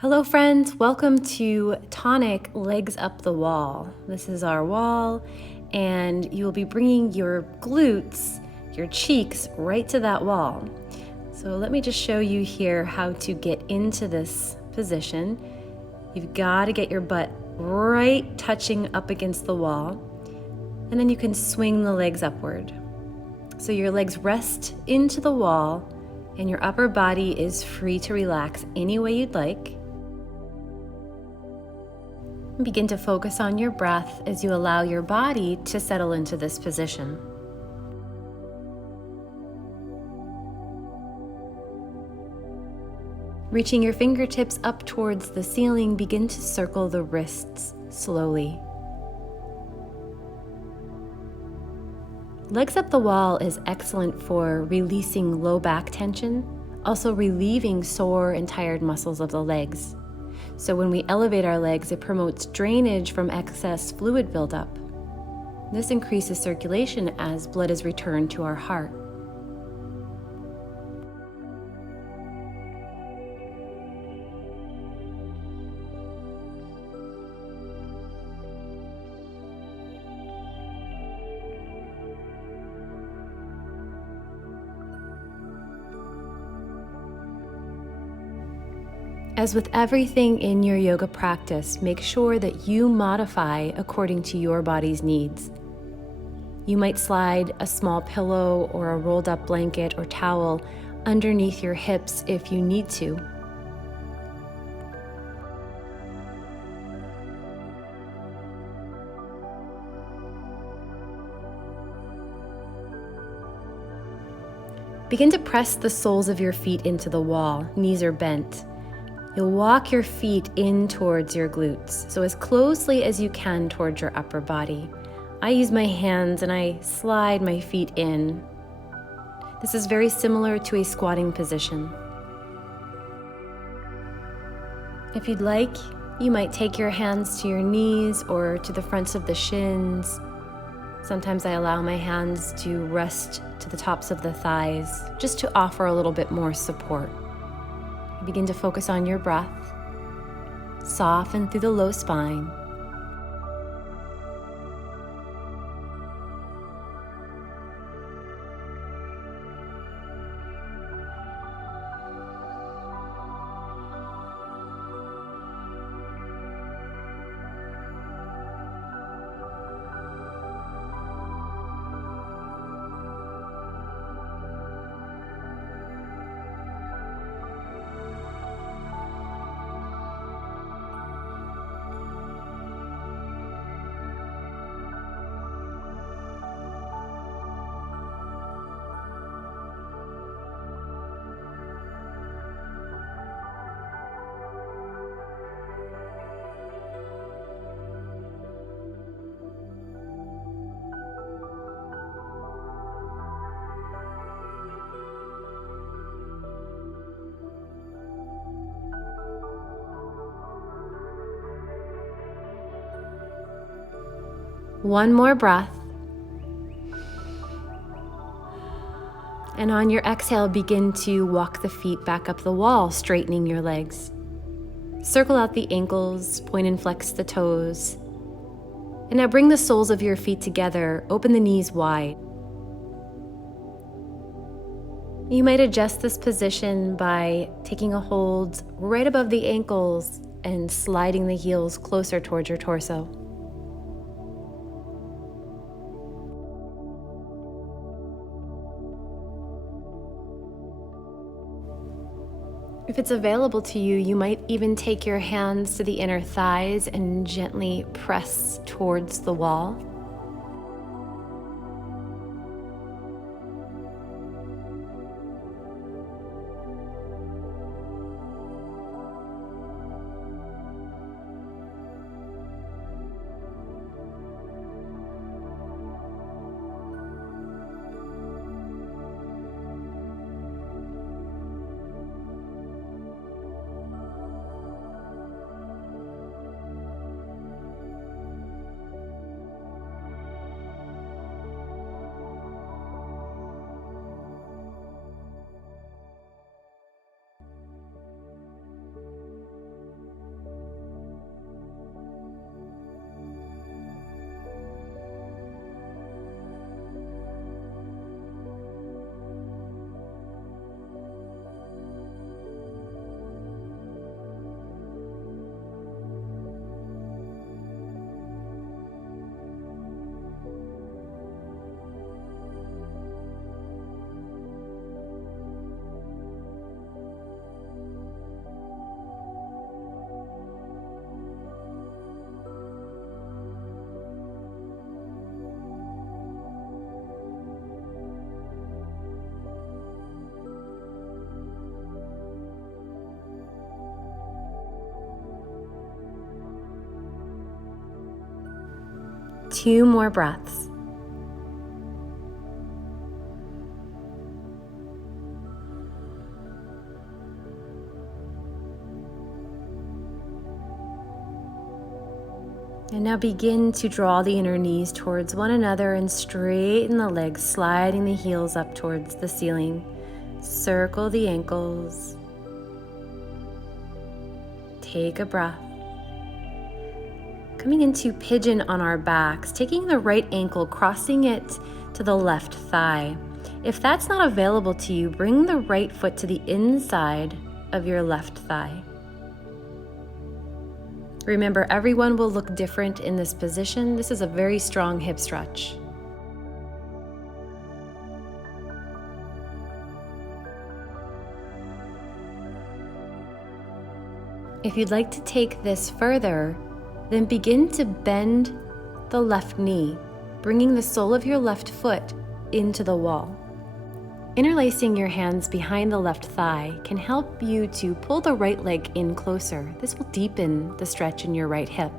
Hello friends, welcome to Tonic Legs Up the Wall. This is our wall and you'll be bringing your glutes, your cheeks right to that wall. So let me just show you here how to get into this position. You've got to get your butt right touching up against the wall, and then you can swing the legs upward. So your legs rest into the wall and your upper body is free to relax any way you'd like. Begin to focus on your breath as you allow your body to settle into this position. Reaching your fingertips up towards the ceiling, begin to circle the wrists slowly. Legs up the wall is excellent for releasing low back tension, also relieving sore and tired muscles of the legs. So when we elevate our legs, it promotes drainage from excess fluid buildup. This increases circulation as blood is returned to our heart. As with everything in your yoga practice, make sure that you modify according to your body's needs. You might slide a small pillow or a rolled up blanket or towel underneath your hips if you need to. Begin to press the soles of your feet into the wall, knees are bent. You'll walk your feet in towards your glutes, so as closely as you can towards your upper body. I use my hands and I slide my feet in. This is very similar to a squatting position. If you'd like, you might take your hands to your knees or to the fronts of the shins. Sometimes I allow my hands to rest to the tops of the thighs, just to offer a little bit more support. Begin to focus on your breath. Soften through the low spine. One more breath. And on your exhale, begin to walk the feet back up the wall, straightening your legs. Circle out the ankles, point and flex the toes. And now bring the soles of your feet together, open the knees wide. You might adjust this position by taking a hold right above the ankles and sliding the heels closer towards your torso. If it's available to you, you might even take your hands to the inner thighs and gently press towards the wall. 2 more breaths. And now begin to draw the inner knees towards one another and straighten the legs, sliding the heels up towards the ceiling. Circle the ankles. Take a breath. Coming into pigeon on our backs, taking the right ankle, crossing it to the left thigh. If that's not available to you, bring the right foot to the inside of your left thigh. Remember, everyone will look different in this position. This is a very strong hip stretch. If you'd like to take this further, then begin to bend the left knee, bringing the sole of your left foot into the wall. Interlacing your hands behind the left thigh can help you to pull the right leg in closer. This will deepen the stretch in your right hip.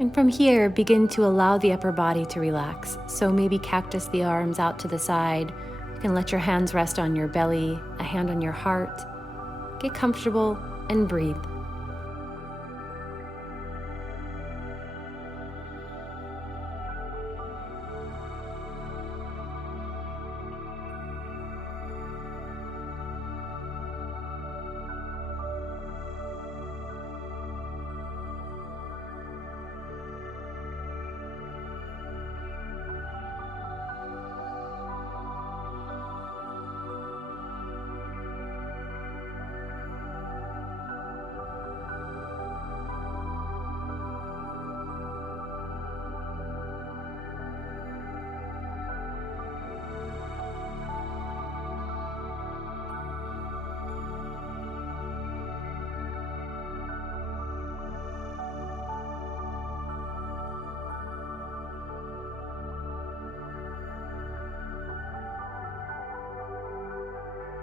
And from here, begin to allow the upper body to relax. So maybe cactus the arms out to the side. You can let your hands rest on your belly, a hand on your heart. Get comfortable and breathe.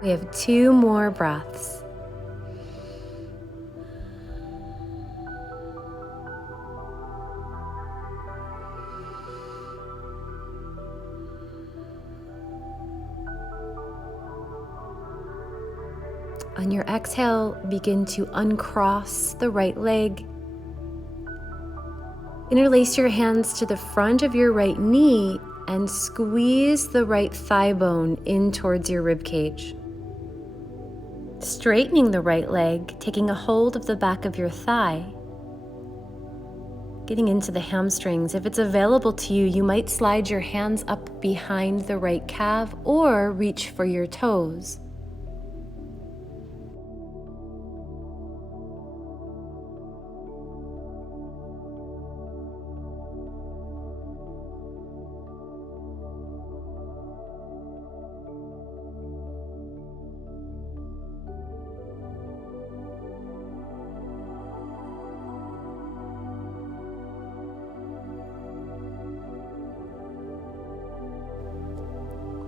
We have 2 more breaths. On your exhale, begin to uncross the right leg. Interlace your hands to the front of your right knee and squeeze the right thigh bone in towards your rib cage. Straightening the right leg, taking a hold of the back of your thigh. Getting into the hamstrings. If it's available to you, you might slide your hands up behind the right calf or reach for your toes.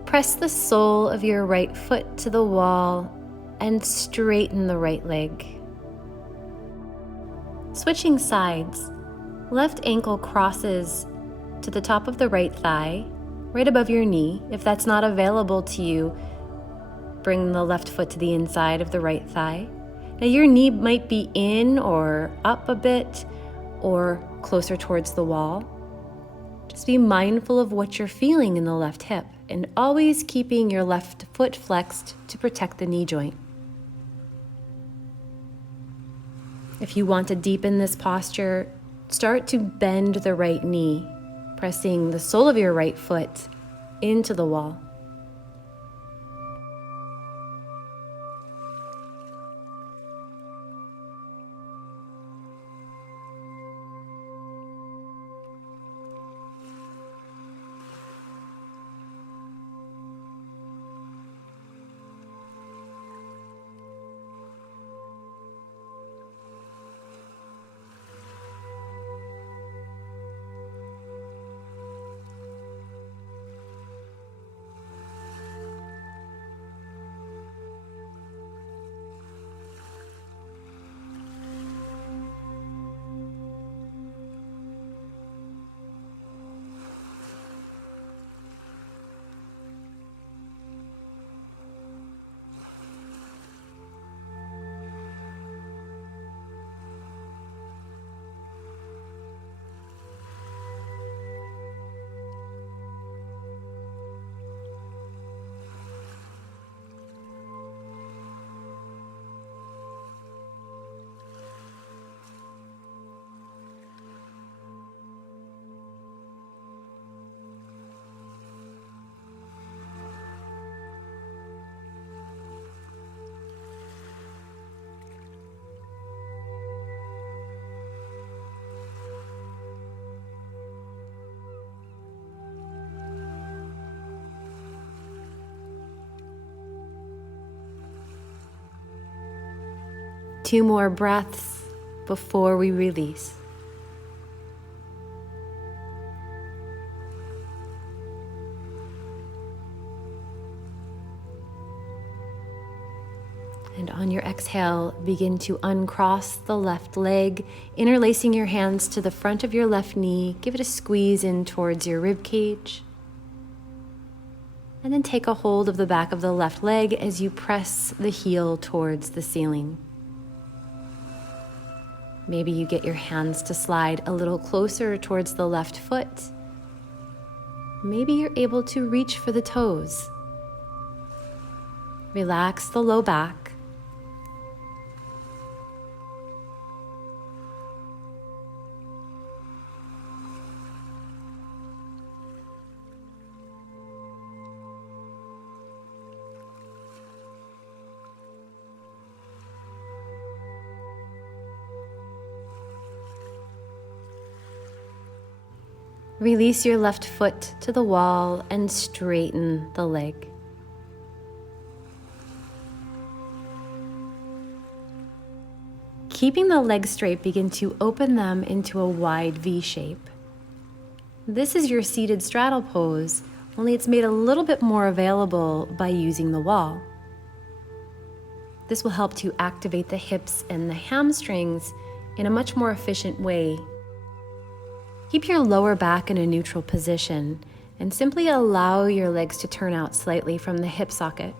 Press the sole of your right foot to the wall and straighten the right leg. Switching sides, left ankle crosses to the top of the right thigh, right above your knee. If that's not available to you, bring the left foot to the inside of the right thigh. Now your knee might be in or up a bit or closer towards the wall. Just be mindful of what you're feeling in the left hip and always keeping your left foot flexed to protect the knee joint. If you want to deepen this posture, start to bend the right knee, pressing the sole of your right foot into the wall. 2 more breaths before we release. And on your exhale, begin to uncross the left leg, interlacing your hands to the front of your left knee. Give it a squeeze in towards your rib cage. And then take a hold of the back of the left leg as you press the heel towards the ceiling. Maybe you get your hands to slide a little closer towards the left foot. Maybe you're able to reach for the toes. Relax the low back. Release your left foot to the wall and straighten the leg. Keeping the legs straight, begin to open them into a wide V shape. This is your seated straddle pose, only it's made a little bit more available by using the wall. This will help to activate the hips and the hamstrings in a much more efficient way. Keep your lower back in a neutral position and simply allow your legs to turn out slightly from the hip socket.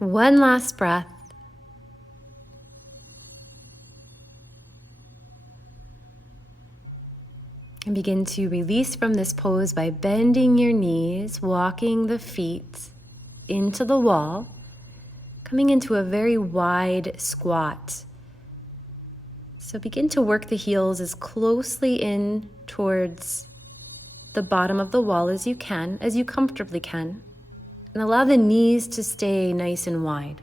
One last breath. And begin to release from this pose by bending your knees, walking the feet into the wall, coming into a very wide squat. So begin to work the heels as closely in towards the bottom of the wall as you can, as you comfortably can. And allow the knees to stay nice and wide.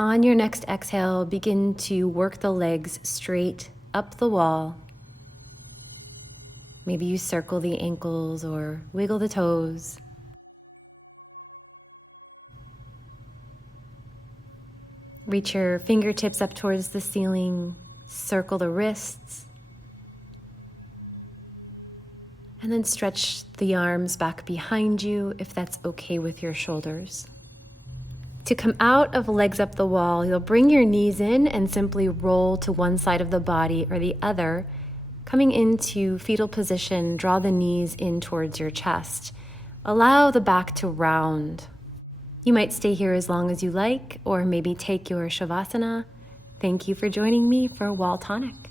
On your next exhale, begin to work the legs straight up the wall. Maybe you circle the ankles or wiggle the toes. Reach your fingertips up towards the ceiling, circle the wrists, and then stretch the arms back behind you if that's okay with your shoulders. To come out of legs up the wall, you'll bring your knees in and simply roll to one side of the body or the other. Coming into fetal position, draw the knees in towards your chest. Allow the back to round. You might stay here as long as you like, or maybe take your Shavasana. Thank you for joining me for Wall Tonic.